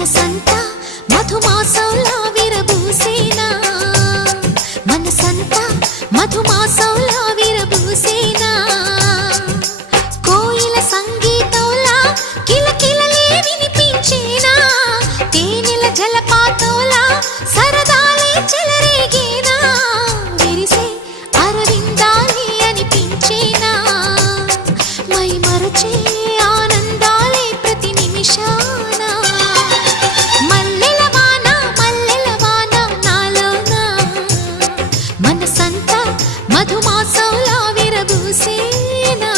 మనసంతా మధుమాసంలా విరబూసేనా మనసంతా మధుమాసంలా విరబూసేనా కోయిల సంగీతంలా కిలకిలలే వినిపించేనా తేనెల జలపాతంలా సరదాలే చెలరేగేనా విరిసే అరవిందాలి అనిపించేనా మై మరచే మనసంతా మధుమాసంలా విరబూసేనా